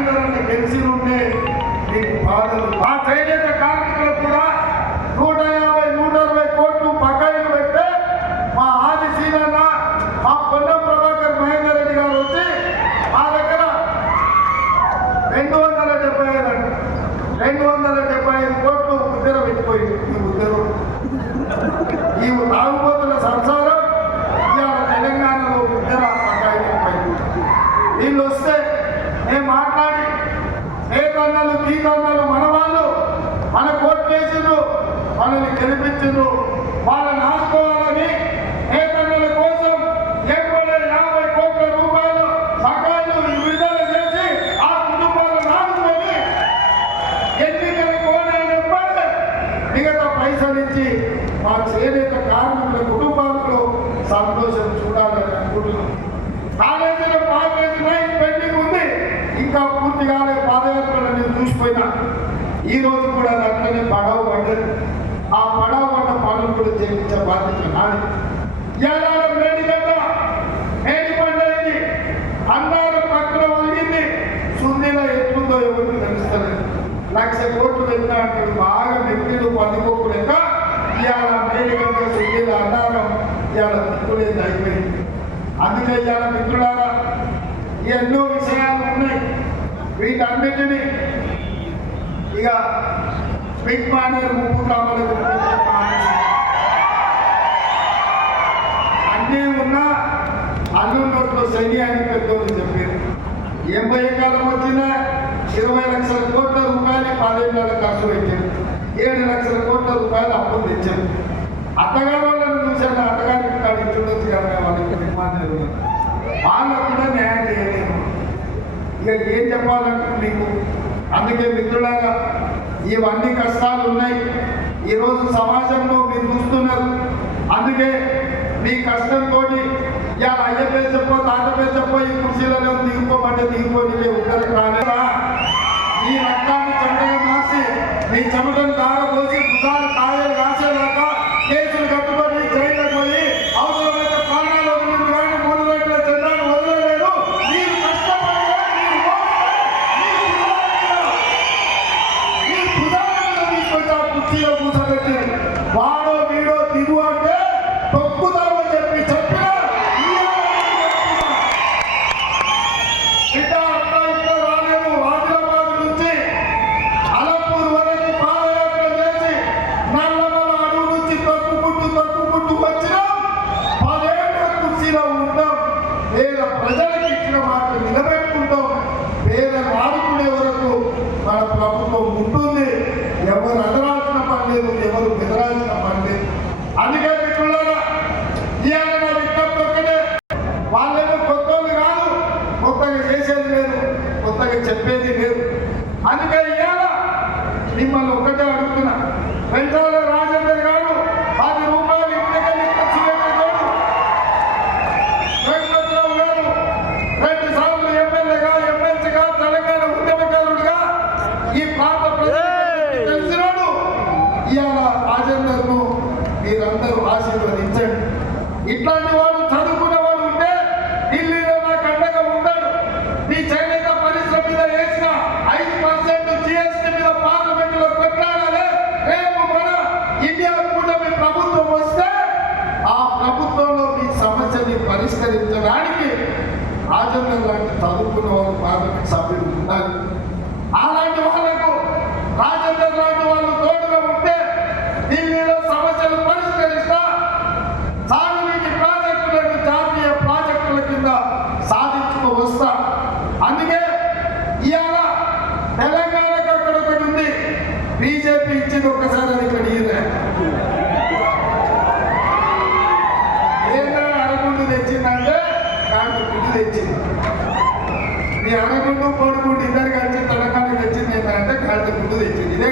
మహేందర్ అన్న ఉంటే మీకు బాధలు ఆ చేనేత కార్మికులు కూడా నూట యాభై నూట అరవై కోట్లు బకాయిలు పెడితే మా ఆది సీనన్న మా పొన్నం ప్రభాకర్ మహేందర్ రెడ్డి గారు వచ్చి మా దగ్గర రెండు వందల మనల్ని గెలిపించిండ్రు వాళ్ళని ఆదుకోవాలని ఏ కోసం ఎక్కువ యాభై కోట్ల రూపాయలు బకాయిలు విడుదల చేసి ఆ కుటుంబాలను ఆదుకొని ఎన్నికల మిగతా పైసలు ఇచ్చి మా చేనేత కార్మికుల కుటుంబాలలో సంతోషం చూడాలని అనుకుంటున్నాం. కాలేజీలో కాలేజీ నైన్ పెండింగ్ ఉంది. ఇంకా పూర్తిగానే పాదయాత్రలు నేను చూసిపోయినా. ఈ రోజు కూడా అది అట్లనే పడవ పడ్డది. పడవ పడ్డ పనులు కూడా చేయించే బాధ్యత నాది. ఏడాది మేడిగడ్డ మేడి పండగింది అన్నారు పక్కన ఒలిగింది సుందిలో ఎట్లుందో ఎవరికి తెలుస్తలేదు. లక్ష కోట్లు పెట్టినా అంటాడు బాగా వ్యక్తులు పందుకోకు లెక్క ఇవాళ మేడిగడ్డ సుందిలో అన్నారం ఇవాళ దిక్కులేదు అయిపోయింది. అందుకే ఇవాళ మిత్రులారా ఎన్నో విషయాలు ఉన్నాయి. వీటన్నిటినీ ఇక స్పిట్ మానేరు ముప్పు కావాలి ఎనభై కాలం వచ్చినా ఇరవై లక్షల కోట్ల రూపాయలు పదిహేను ఖర్చు పెట్టారు. ఏడు లక్షల కోట్ల రూపాయలు అప్పులు తెచ్చారు. అత్తగారు వాళ్ళని చూశాను అత్తగారి కాదు ఇచ్చుండొచ్చు కదా వాళ్ళకి నిర్మాణాలు వాళ్ళకు కూడా న్యాయం చేయలేదు. ఇక ఏం చెప్పాలంటే మీకు? అందుకే మిత్రులారా ఇవన్నీ కష్టాలు ఉన్నాయి. ఈరోజు సమాజంలో మీరు చూస్తున్నారు. అందుకే మీ కష్టంతో ఇవాళ అయ్య పేరు చెప్పో తాత పేరు చెప్పో ఈ కుర్చీలలో దిగిపోమంటే దిగిపోయి ఉత్తరకు కానీ మీ రక్తాన్ని చెమటగా మార్చి నీ చెమటను తాగపోసి భుజాలు చెప్పేది లేదు. అందుకే ఇవాళ మిమ్మల్ని ఒక్కటే అడుగుతున్నా. పెంచాల రాజేంద్ర గారు పది రూపాయలు ఇంటికి ఖర్చు పెట్టాడు వెంకట్రావు గారు రెండు సార్లు ఎమ్మెల్యేగా ఎమ్మెల్సీగా తెలంగాణ ఉద్యమకారుడుగా ఈ పాత తెలిసినాడు ఇవాళ రాజేందర్ను మీరందరూ ఆశీర్వదించండి. ఇట్లాంటి వాడు లాంటి చదువుకున్న వాళ్ళు పార్లమెంట్ సభ ಇದು ಇದೇ